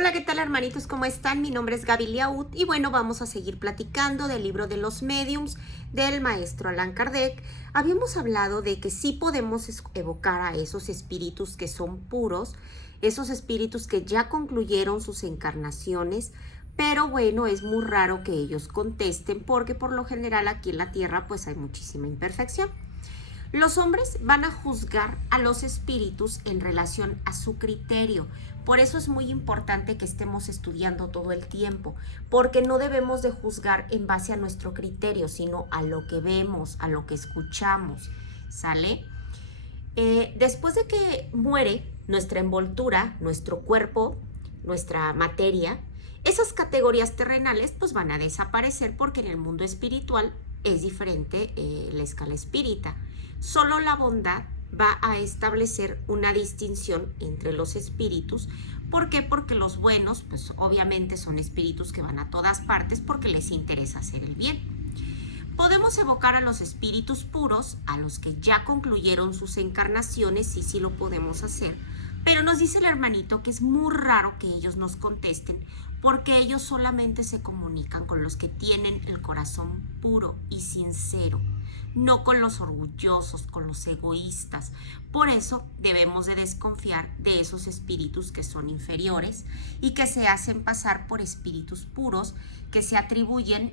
Hola, ¿qué tal, hermanitos? ¿Cómo están? Mi nombre es Gaby Liaud y bueno, vamos a seguir platicando del libro de los mediums del maestro Allan Kardec. Habíamos hablado de que sí podemos evocar a esos espíritus que son puros, esos espíritus que ya concluyeron sus encarnaciones, pero bueno, es muy raro que ellos contesten porque por lo general aquí en la Tierra pues hay muchísima imperfección. Los hombres van a juzgar a los espíritus en relación a su criterio. Por eso es muy importante que estemos estudiando todo el tiempo, porque no debemos de juzgar en base a nuestro criterio, sino a lo que vemos, a lo que escuchamos. ¿Sale? Después de que muere nuestra envoltura, nuestro cuerpo, nuestra materia, esas categorías terrenales pues van a desaparecer porque en el mundo espiritual es diferente la escala espírita. Solo la bondad va a establecer una distinción entre los espíritus. ¿Por qué? Porque los buenos pues obviamente son espíritus que van a todas partes porque les interesa hacer el bien. Podemos evocar a los espíritus puros, a los que ya concluyeron sus encarnaciones, y sí lo podemos hacer, pero nos dice el hermanito que es muy raro que ellos nos contesten, porque ellos solamente se comunican con los que tienen el corazón puro y sincero, no con los orgullosos, con los egoístas. Por eso debemos de desconfiar de esos espíritus que son inferiores y que se hacen pasar por espíritus puros, que se atribuyen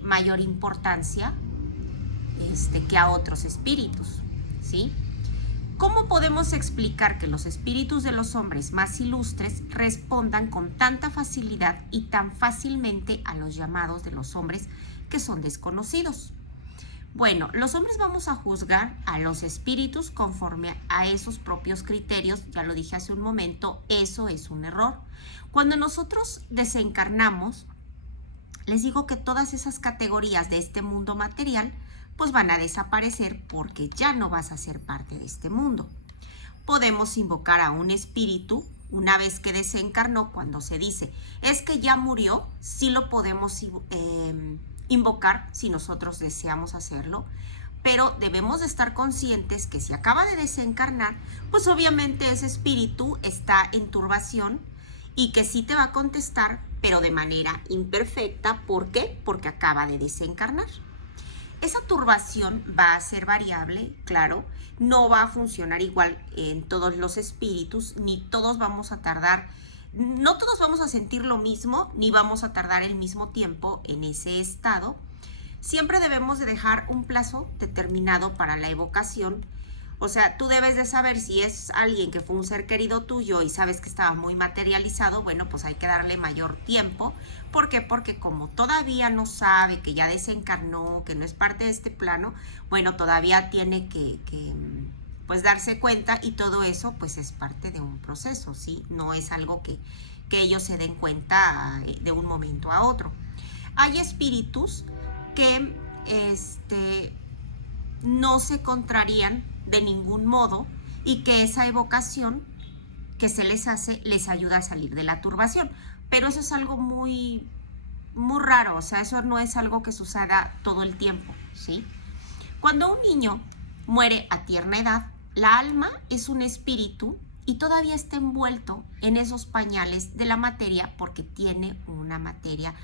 mayor importancia que a otros espíritus, ¿sí? ¿Cómo podemos explicar que los espíritus de los hombres más ilustres respondan con tanta facilidad y tan fácilmente a los llamados de los hombres que son desconocidos? Bueno, los hombres vamos a juzgar a los espíritus conforme a esos propios criterios. Ya lo dije hace un momento, eso es un error. Cuando nosotros desencarnamos, les digo que todas esas categorías de este mundo material pues van a desaparecer porque ya no vas a ser parte de este mundo. Podemos invocar a un espíritu una vez que desencarnó. Cuando se dice es que ya murió, sí lo podemos invocar si nosotros deseamos hacerlo, pero debemos de estar conscientes que si acaba de desencarnar, pues obviamente ese espíritu está en turbación y que sí te va a contestar, pero de manera imperfecta. ¿Por qué? Porque acaba de desencarnar. Esa turbación va a ser variable, claro, no va a funcionar igual en todos los espíritus, ni todos vamos a tardar, no todos vamos a sentir lo mismo, ni vamos a tardar el mismo tiempo en ese estado. Siempre debemos de dejar un plazo determinado para la evocación. O sea, tú debes de saber si es alguien que fue un ser querido tuyo y sabes que estaba muy materializado, bueno, pues hay que darle mayor tiempo. ¿Por qué? Porque como todavía no sabe que ya desencarnó, que no es parte de este plano, bueno, todavía tiene que pues darse cuenta, y todo eso pues es parte de un proceso, ¿sí? No es algo que ellos se den cuenta de un momento a otro. Hay espíritus que no se contrarían de ningún modo y que esa evocación que se les hace les ayuda a salir de la turbación. Pero eso es algo muy, muy raro, o sea, eso no es algo que suceda todo el tiempo, ¿sí? Cuando un niño muere a tierna edad, la alma es un espíritu y todavía está envuelto en esos pañales de la materia porque tiene una materia,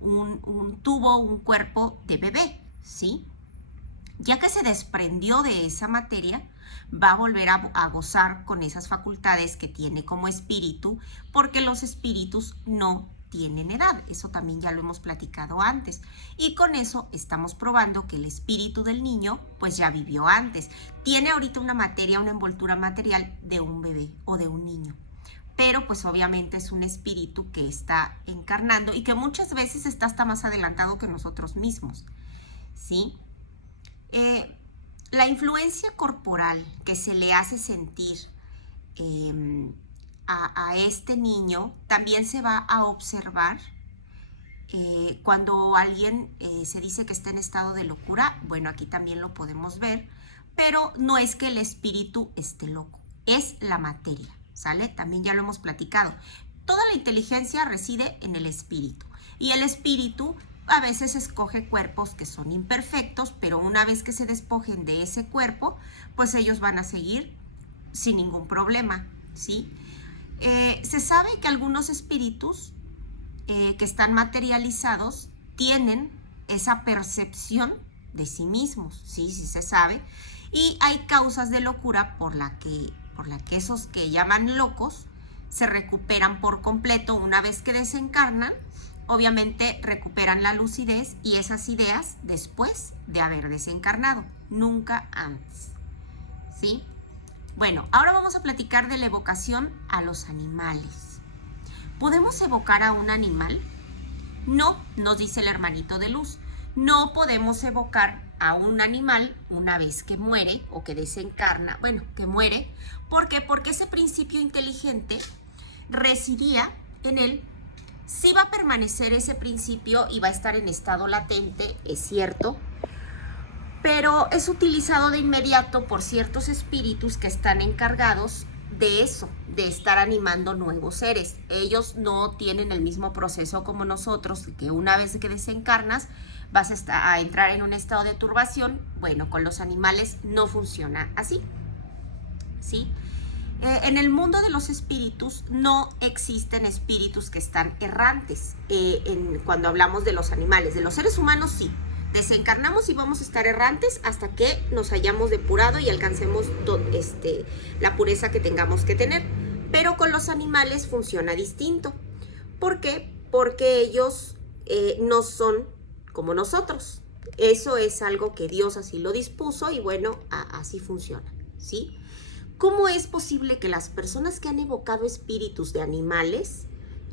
un tubo, un cuerpo de bebé, ¿sí? Ya que se desprendió de esa materia, va a volver a gozar con esas facultades que tiene como espíritu, porque los espíritus no tienen edad. Eso también ya lo hemos platicado antes. Y con eso estamos probando que el espíritu del niño pues ya vivió antes. Tiene ahorita una materia, una envoltura material de un bebé o de un niño. Pero pues obviamente es un espíritu que está encarnando y que muchas veces está hasta más adelantado que nosotros mismos, ¿sí? La influencia corporal que se le hace sentir a este niño también se va a observar cuando alguien se dice que está en estado de locura. Bueno, aquí también lo podemos ver, pero no es que el espíritu esté loco, es la materia, ¿sale? También ya lo hemos platicado. Toda la inteligencia reside en el espíritu, y el espíritu a veces escoge cuerpos que son imperfectos, pero una vez que se despojen de ese cuerpo, pues ellos van a seguir sin ningún problema, ¿sí? Se sabe que algunos espíritus que están materializados tienen esa percepción de sí mismos, sí se sabe, y hay causas de locura por la que esos que llaman locos se recuperan por completo una vez que desencarnan. Obviamente recuperan la lucidez y esas ideas después de haber desencarnado, nunca antes, ¿sí? Bueno, ahora vamos a platicar de la evocación a los animales. ¿Podemos evocar a un animal? No, nos dice el hermanito de luz. No podemos evocar a un animal una vez que muere o que desencarna, bueno, que muere. ¿Por qué? Porque ese principio inteligente residía en él. Sí va a permanecer ese principio y va a estar en estado latente, es cierto, pero es utilizado de inmediato por ciertos espíritus que están encargados de eso, de estar animando nuevos seres. Ellos no tienen el mismo proceso como nosotros, que una vez que desencarnas vas a entrar en un estado de turbación. Bueno, con los animales no funciona así, ¿sí? En el mundo de los espíritus no existen espíritus que están errantes. Cuando hablamos de los animales, de los seres humanos sí. Desencarnamos y vamos a estar errantes hasta que nos hayamos depurado y alcancemos la pureza que tengamos que tener. Pero con los animales funciona distinto. ¿Por qué? Porque ellos no son como nosotros. Eso es algo que Dios así lo dispuso y bueno, así funciona, ¿sí? ¿Cómo es posible que las personas que han evocado espíritus de animales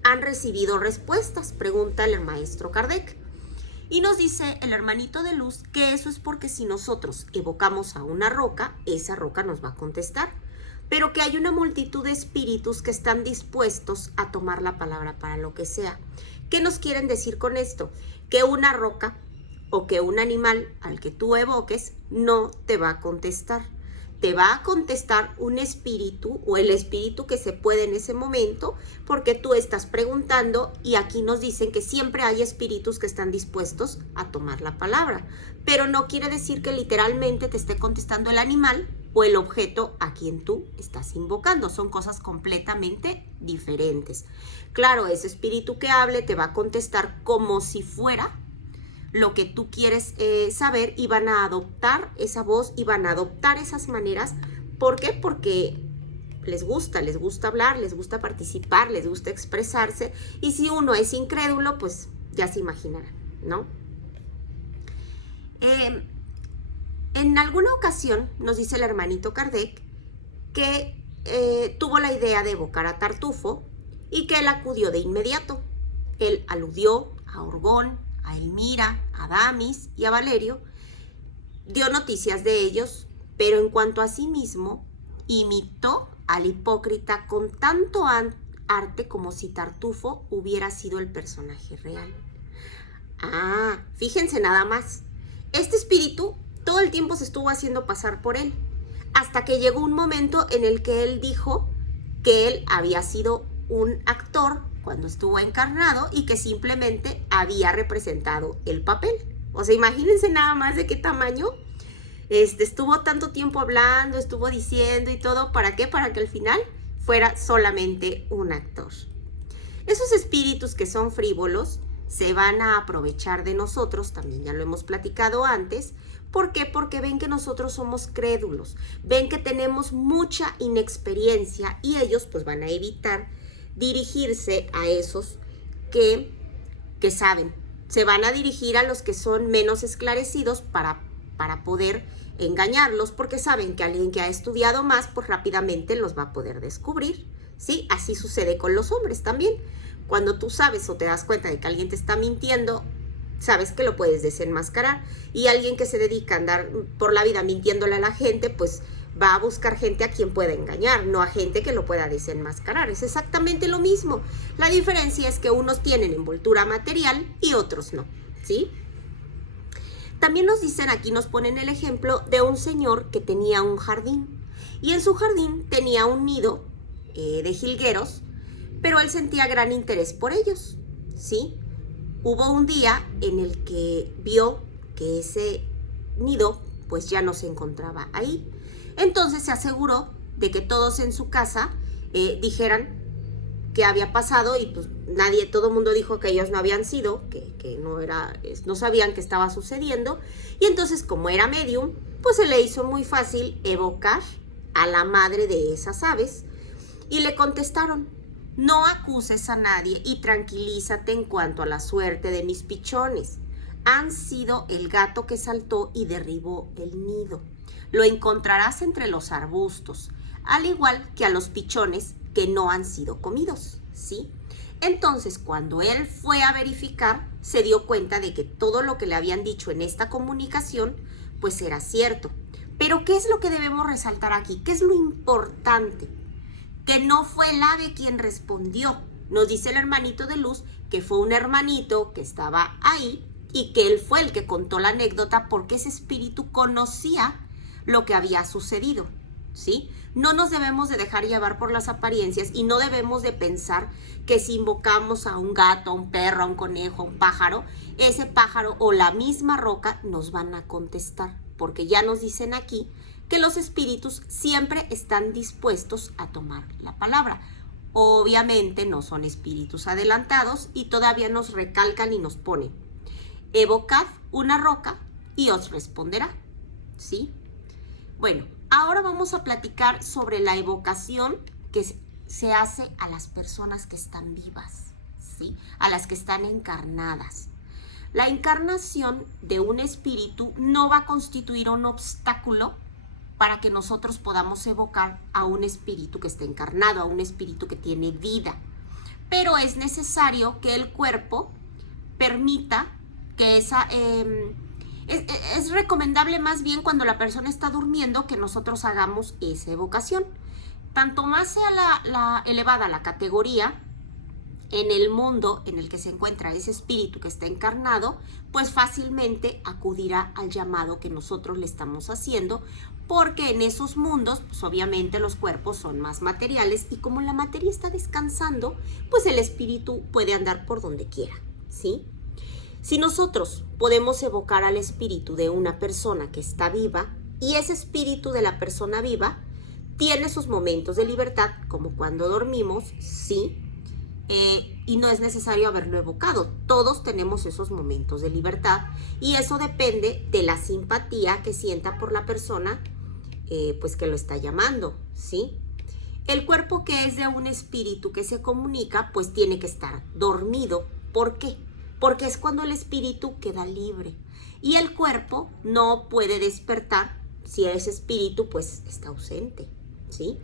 han recibido respuestas? Pregunta el maestro Kardec. Y nos dice el hermanito de luz que eso es porque si nosotros evocamos a una roca, esa roca nos va a contestar. Pero que hay una multitud de espíritus que están dispuestos a tomar la palabra para lo que sea. ¿Qué nos quieren decir con esto? Que una roca o que un animal al que tú evoques no te va a contestar. Te va a contestar un espíritu o el espíritu que se puede en ese momento porque tú estás preguntando y aquí nos dicen que siempre hay espíritus que están dispuestos a tomar la palabra, pero no quiere decir que literalmente te esté contestando el animal o el objeto a quien tú estás invocando. Son cosas completamente diferentes. Claro, ese espíritu que hable te va a contestar como si fuera lo que tú quieres saber y van a adoptar esa voz y van a adoptar esas maneras. ¿Por qué? Porque les gusta hablar, les gusta participar, les gusta expresarse y si uno es incrédulo, pues ya se imaginarán, ¿no? En alguna ocasión nos dice el hermanito Kardec que tuvo la idea de evocar a Tartufo y que él acudió de inmediato. Él aludió a Orgón, a Elmira, a Damis y a Valerio, dio noticias de ellos, pero en cuanto a sí mismo, imitó al hipócrita con tanto arte como si Tartufo hubiera sido el personaje real. Fíjense nada más, este espíritu todo el tiempo se estuvo haciendo pasar por él, hasta que llegó un momento en el que él dijo que él había sido un actor cuando estuvo encarnado y que simplemente había representado el papel. O sea, imagínense nada más de qué tamaño. Estuvo tanto tiempo hablando, estuvo diciendo y todo. ¿Para qué? Para que al final fuera solamente un actor. Esos espíritus que son frívolos se van a aprovechar de nosotros, también ya lo hemos platicado antes. ¿Por qué? Porque ven que nosotros somos crédulos, ven que tenemos mucha inexperiencia y ellos pues van a evitar dirigirse a esos que saben. Se van a dirigir a los que son menos esclarecidos para poder engañarlos, porque saben que alguien que ha estudiado más, pues rápidamente los va a poder descubrir, ¿sí? Así sucede con los hombres también. Cuando tú sabes o te das cuenta de que alguien te está mintiendo, sabes que lo puedes desenmascarar. Y alguien que se dedica a andar por la vida mintiéndole a la gente, pues va a buscar gente a quien pueda engañar, no a gente que lo pueda desenmascarar. Es exactamente lo mismo. La diferencia es que unos tienen envoltura material y otros no, ¿sí? También nos dicen, aquí nos ponen el ejemplo de un señor que tenía un jardín. Y en su jardín tenía un nido de jilgueros, pero él sentía gran interés por ellos, ¿sí? Hubo un día en el que vio que ese nido pues ya no se encontraba ahí. Entonces se aseguró de que todos en su casa dijeran qué había pasado y pues nadie, todo el mundo dijo que ellos no habían sido, que no sabían qué estaba sucediendo. Y entonces, como era medium, pues se le hizo muy fácil evocar a la madre de esas aves y le contestaron: no acuses a nadie y tranquilízate en cuanto a la suerte de mis pichones. Han sido el gato que saltó y derribó el nido. Lo encontrarás entre los arbustos, al igual que a los pichones que no han sido comidos, ¿sí? Entonces, cuando él fue a verificar, se dio cuenta de que todo lo que le habían dicho en esta comunicación, pues era cierto. Pero, ¿qué es lo que debemos resaltar aquí? ¿Qué es lo importante? Que no fue el ave quien respondió. Nos dice el hermanito de luz que fue un hermanito que estaba ahí y que él fue el que contó la anécdota porque ese espíritu conocía lo que había sucedido, ¿sí? No nos debemos de dejar llevar por las apariencias y no debemos de pensar que si invocamos a un gato, a un perro, a un conejo, a un pájaro, ese pájaro o la misma roca nos van a contestar, porque ya nos dicen aquí que los espíritus siempre están dispuestos a tomar la palabra. Obviamente no son espíritus adelantados y todavía nos recalcan y nos ponen: evocad una roca y os responderá, ¿sí? Bueno, ahora vamos a platicar sobre la evocación que se hace a las personas que están vivas, ¿sí? A las que están encarnadas. La encarnación de un espíritu no va a constituir un obstáculo para que nosotros podamos evocar a un espíritu que está encarnado, a un espíritu que tiene vida. Pero es necesario que el cuerpo permita que es recomendable más bien cuando la persona está durmiendo que nosotros hagamos esa evocación. Tanto más sea la elevada la categoría en el mundo en el que se encuentra ese espíritu que está encarnado, pues fácilmente acudirá al llamado que nosotros le estamos haciendo, porque en esos mundos, pues obviamente los cuerpos son más materiales y como la materia está descansando, pues el espíritu puede andar por donde quiera, ¿sí? Si nosotros podemos evocar al espíritu de una persona que está viva y ese espíritu de la persona viva tiene sus momentos de libertad, como cuando dormimos, sí, y no es necesario haberlo evocado. Todos tenemos esos momentos de libertad y eso depende de la simpatía que sienta por la persona pues que lo está llamando, ¿sí? El cuerpo que es de un espíritu que se comunica pues tiene que estar dormido. ¿Por qué? Porque es cuando el espíritu queda libre y el cuerpo no puede despertar si ese espíritu pues está ausente, ¿sí?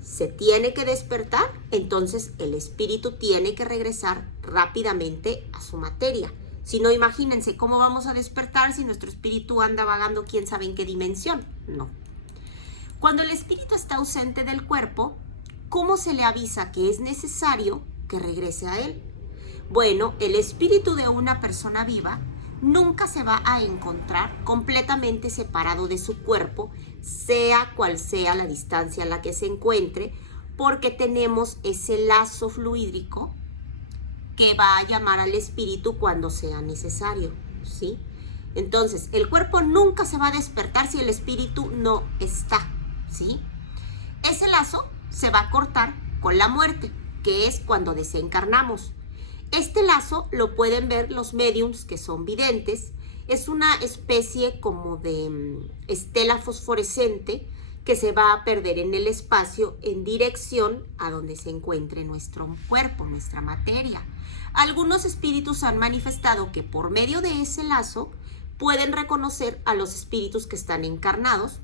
Se tiene que despertar, entonces el espíritu tiene que regresar rápidamente a su materia. Si no, imagínense cómo vamos a despertar si nuestro espíritu anda vagando quién sabe en qué dimensión. No. Cuando el espíritu está ausente del cuerpo, ¿cómo se le avisa que es necesario que regrese a él? Bueno, el espíritu de una persona viva nunca se va a encontrar completamente separado de su cuerpo, sea cual sea la distancia a la que se encuentre, porque tenemos ese lazo fluídrico que va a llamar al espíritu cuando sea necesario, ¿sí? Entonces, el cuerpo nunca se va a despertar si el espíritu no está, ¿sí? Ese lazo se va a cortar con la muerte, que es cuando desencarnamos. Este lazo lo pueden ver los médiums que son videntes. Es una especie como de estela fosforescente que se va a perder en el espacio en dirección a donde se encuentre nuestro cuerpo, nuestra materia. Algunos espíritus han manifestado que por medio de ese lazo pueden reconocer a los espíritus que están encarnados,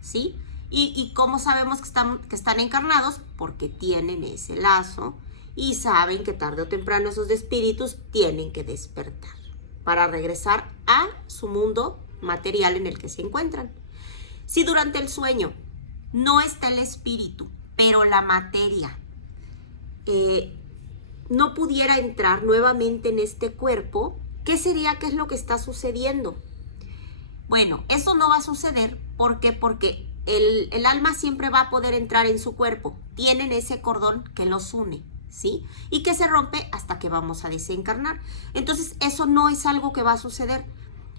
¿sí? ¿Y cómo sabemos que están encarnados? Porque tienen ese lazo y saben que tarde o temprano esos espíritus tienen que despertar para regresar a su mundo material en el que se encuentran. Si durante el sueño no está el espíritu, pero la materia no pudiera entrar nuevamente en este cuerpo, ¿qué sería? ¿Qué es lo que está sucediendo? Bueno, eso no va a suceder. ¿Por qué? Porque el alma siempre va a poder entrar en su cuerpo. Tienen ese cordón que los une, ¿sí? Y que se rompe hasta que vamos a desencarnar. Entonces, eso no es algo que va a suceder.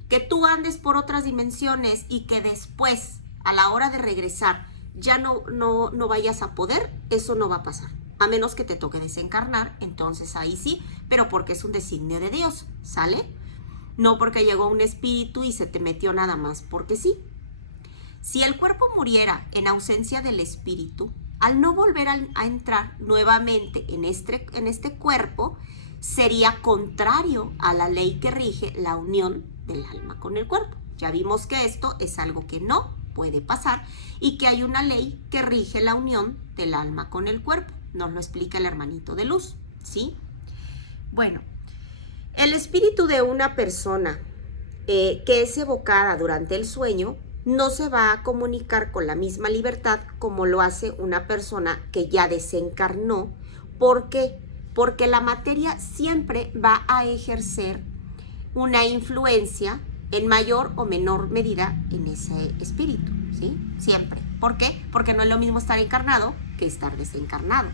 Que tú andes por otras dimensiones y que después, a la hora de regresar, ya no vayas a poder, eso no va a pasar. a menos que te toque desencarnar, entonces ahí sí, pero porque es un designio de Dios, ¿sale? No porque llegó un espíritu y se te metió nada más porque sí. Si el cuerpo muriera en ausencia del espíritu, al no volver a entrar nuevamente en este cuerpo, sería contrario a la ley que rige la unión del alma con el cuerpo. Ya vimos que esto es algo que no puede pasar y que hay una ley que rige la unión del alma con el cuerpo. Nos lo explica el hermanito de luz, ¿sí? Bueno, el espíritu de una persona que es evocada durante el sueño no se va a comunicar con la misma libertad como lo hace una persona que ya desencarnó. ¿Por qué? Porque la materia siempre va a ejercer una influencia en mayor o menor medida en ese espíritu, ¿sí? Siempre. ¿Por qué? Porque no es lo mismo estar encarnado que estar desencarnado.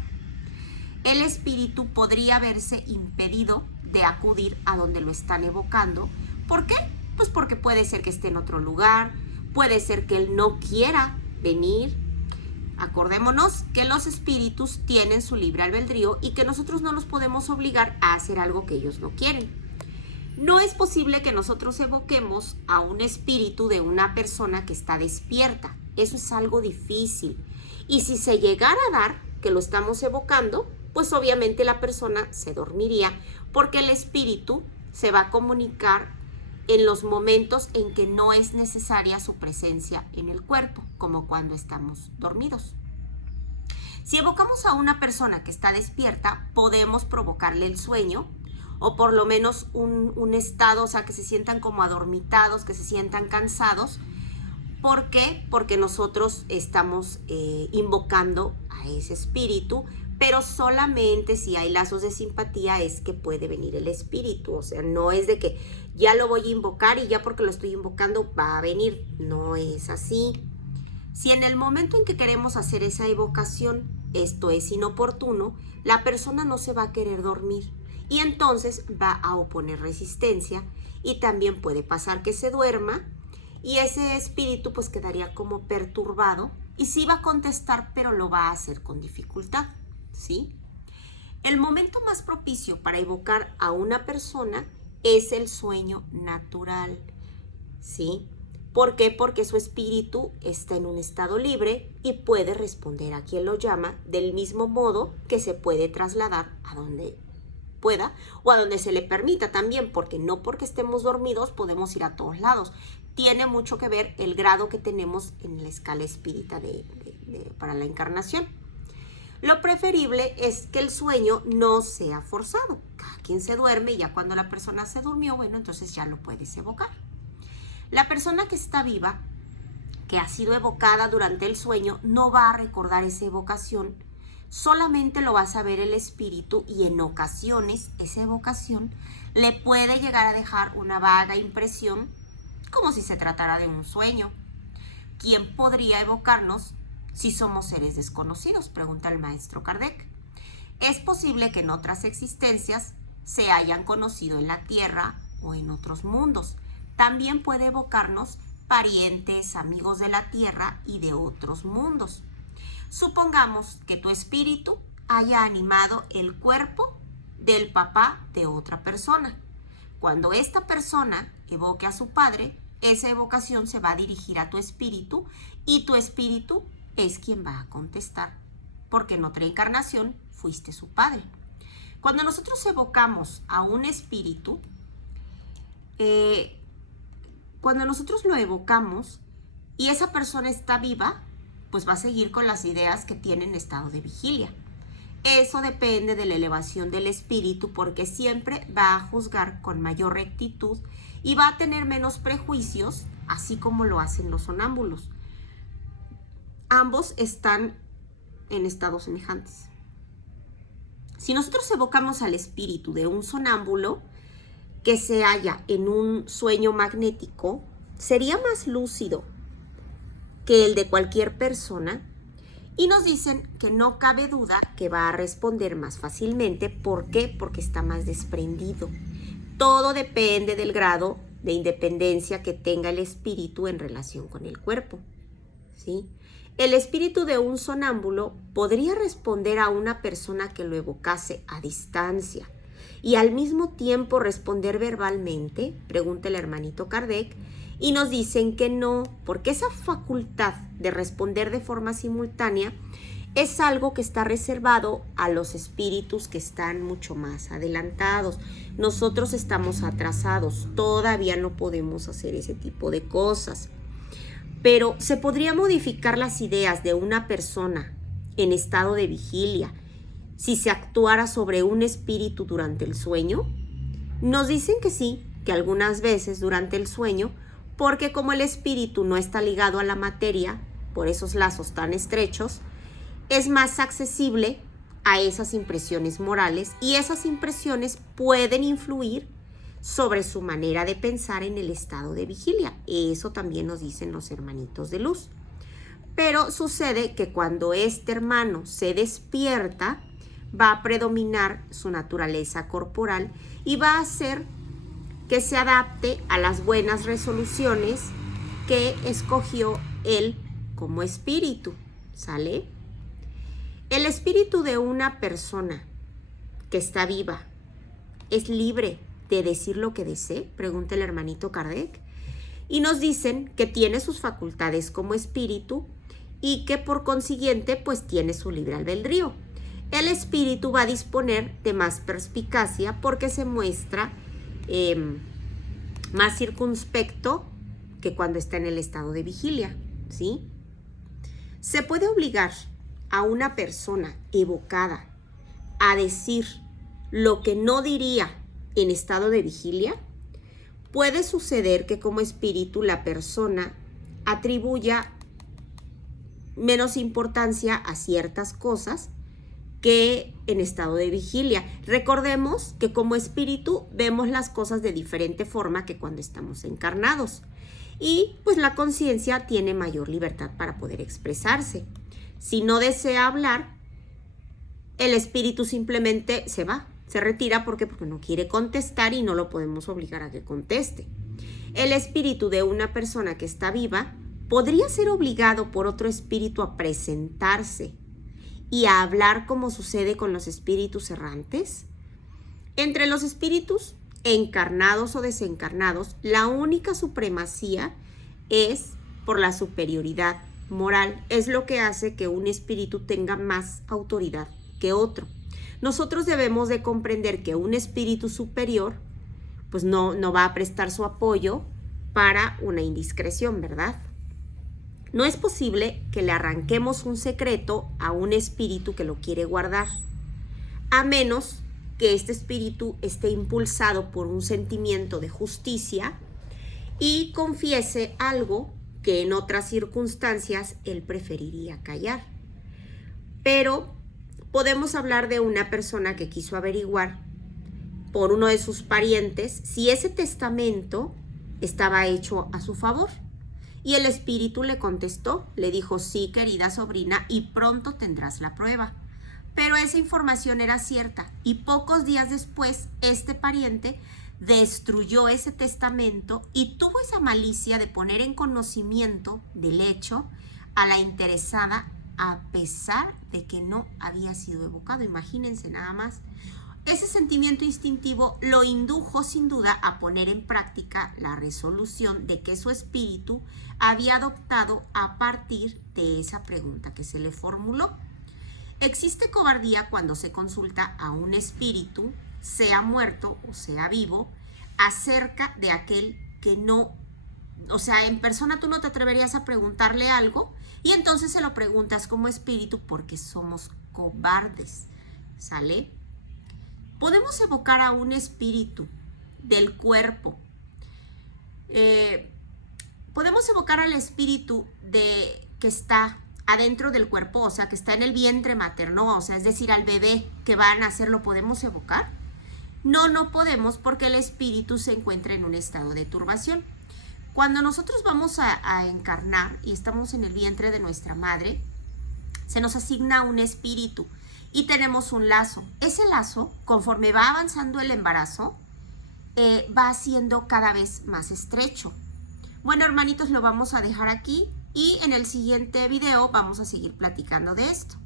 El espíritu podría verse impedido de acudir a donde lo están evocando. ¿Por qué? Pues porque puede ser que esté en otro lugar, puede ser que él no quiera venir. Acordémonos que los espíritus tienen su libre albedrío y que nosotros no nos podemos obligar a hacer algo que ellos no quieren. No es posible que nosotros evoquemos a un espíritu de una persona que está despierta. Eso es algo difícil. Y si se llegara a dar que lo estamos evocando, pues obviamente la persona se dormiría porque el espíritu se va a comunicar en los momentos en que no es necesaria su presencia en el cuerpo, como cuando estamos dormidos. Si evocamos a una persona que está despierta, podemos provocarle el sueño o por lo menos un estado, o sea, que se sientan como adormitados, que se sientan cansados. ¿Por qué? Porque nosotros estamos invocando a ese espíritu, pero solamente si hay lazos de simpatía es que puede venir el espíritu. O sea, no es de que ya lo voy a invocar y ya porque lo estoy invocando va a venir. No es así. Si en el momento en que queremos hacer esa evocación esto es inoportuno, la persona no se va a querer dormir y entonces va a oponer resistencia y también puede pasar que se duerma y ese espíritu pues quedaría como perturbado y sí va a contestar, pero lo va a hacer con dificultad, ¿sí? El momento más propicio para evocar a una persona es el sueño natural, ¿sí? ¿Por qué? Porque su espíritu está en un estado libre y puede responder a quien lo llama del mismo modo que se puede trasladar a donde pueda o a donde se le permita también, porque no porque estemos dormidos podemos ir a todos lados. Tiene mucho que ver el grado que tenemos en la escala espírita para la encarnación. Lo preferible es que el sueño no sea forzado. Cada quien se duerme y ya cuando la persona se durmió, bueno, entonces ya lo puedes evocar. La persona que está viva, que ha sido evocada durante el sueño, no va a recordar esa evocación, solamente lo va a saber el espíritu y en ocasiones esa evocación le puede llegar a dejar una vaga impresión como si se tratara de un sueño. ¿Quién podría evocarnos si somos seres desconocidos?, pregunta el maestro Kardec. Es posible que en otras existencias se hayan conocido en la Tierra o en otros mundos. También puede evocarnos parientes, amigos de la Tierra y de otros mundos. Supongamos que tu espíritu haya animado el cuerpo del papá de otra persona. Cuando esta persona evoque a su padre, esa evocación se va a dirigir a tu espíritu y tu espíritu es quien va a contestar, porque en otra encarnación fuiste su padre. Cuando nosotros evocamos a un espíritu, cuando nosotros lo evocamos y esa persona está viva, pues va a seguir con las ideas que tiene en estado de vigilia. Eso depende de la elevación del espíritu porque siempre va a juzgar con mayor rectitud y va a tener menos prejuicios, así como lo hacen los sonámbulos. Ambos están en estados semejantes. Si nosotros evocamos al espíritu de un sonámbulo que se halla en un sueño magnético, sería más lúcido que el de cualquier persona y nos dicen que no cabe duda que va a responder más fácilmente. ¿Por qué? Porque está más desprendido. Todo depende del grado de independencia que tenga el espíritu en relación con el cuerpo, ¿sí? El espíritu de un sonámbulo podría responder a una persona que lo evocase a distancia y al mismo tiempo responder verbalmente, pregunta el hermanito Kardec, y nos dicen que no, porque esa facultad de responder de forma simultánea es algo que está reservado a los espíritus que están mucho más adelantados. Nosotros estamos atrasados, todavía no podemos hacer ese tipo de cosas. Pero se podría modificar las ideas de una persona en estado de vigilia si se actuara sobre un espíritu durante el sueño. Nos dicen que sí, que algunas veces durante el sueño, porque como el espíritu no está ligado a la materia por esos lazos tan estrechos, es más accesible a esas impresiones morales y esas impresiones pueden influir sobre su manera de pensar en el estado de vigilia. Eso también nos dicen los hermanitos de luz. Pero sucede que cuando este hermano se despierta, va a predominar su naturaleza corporal y va a hacer que se adapte a las buenas resoluciones que escogió él como espíritu. ¿Sale? El espíritu de una persona que está viva es libre de decir lo que desee, pregunta el hermanito Kardec, y nos dicen que tiene sus facultades como espíritu y que por consiguiente pues tiene su libre albedrío. El espíritu va a disponer de más perspicacia porque se muestra más circunspecto que cuando está en el estado de vigilia, ¿sí? Se puede obligar a una persona evocada a decir lo que no diría en estado de vigilia. Puede suceder que como espíritu la persona atribuya menos importancia a ciertas cosas que en estado de vigilia. Recordemos que como espíritu vemos las cosas de diferente forma que cuando estamos encarnados y pues la conciencia tiene mayor libertad para poder expresarse. Si no desea hablar, el espíritu simplemente se va, se retira. ¿Por qué? Porque no quiere contestar y no lo podemos obligar a que conteste. El espíritu de una persona que está viva podría ser obligado por otro espíritu a presentarse y a hablar como sucede con los espíritus errantes. Entre los espíritus encarnados o desencarnados, la única supremacía es por la superioridad moral. Es lo que hace que un espíritu tenga más autoridad que otro. Nosotros debemos de comprender que un espíritu superior pues no va a prestar su apoyo para una indiscreción, ¿verdad? No es posible que le arranquemos un secreto a un espíritu que lo quiere guardar, a menos que este espíritu esté impulsado por un sentimiento de justicia y confiese algo que en otras circunstancias él preferiría callar. Pero podemos hablar de una persona que quiso averiguar por uno de sus parientes si ese testamento estaba hecho a su favor. Y el espíritu le contestó, le dijo: sí, querida sobrina, y pronto tendrás la prueba. Pero esa información era cierta y pocos días después este pariente destruyó ese testamento y tuvo esa malicia de poner en conocimiento del hecho a la interesada a pesar de que no había sido evocado. Imagínense nada más. Ese sentimiento instintivo lo indujo sin duda a poner en práctica la resolución de que su espíritu había adoptado a partir de esa pregunta que se le formuló. Existe cobardía cuando se consulta a un espíritu, sea muerto o sea vivo, acerca de aquel que no, o sea, en persona tú no te atreverías a preguntarle algo y entonces se lo preguntas como espíritu porque somos cobardes, ¿sale? Podemos evocar a un espíritu del cuerpo. Podemos evocar al espíritu que está adentro del cuerpo, o sea, que está en el vientre materno, o sea, es decir, al bebé que va a nacer, ¿lo podemos evocar? No podemos porque el espíritu se encuentra en un estado de turbación. Cuando nosotros vamos a encarnar y estamos en el vientre de nuestra madre, se nos asigna un espíritu y tenemos un lazo. Ese lazo, conforme va avanzando el embarazo, va siendo cada vez más estrecho. Bueno, hermanitos, lo vamos a dejar aquí y en el siguiente video vamos a seguir platicando de esto.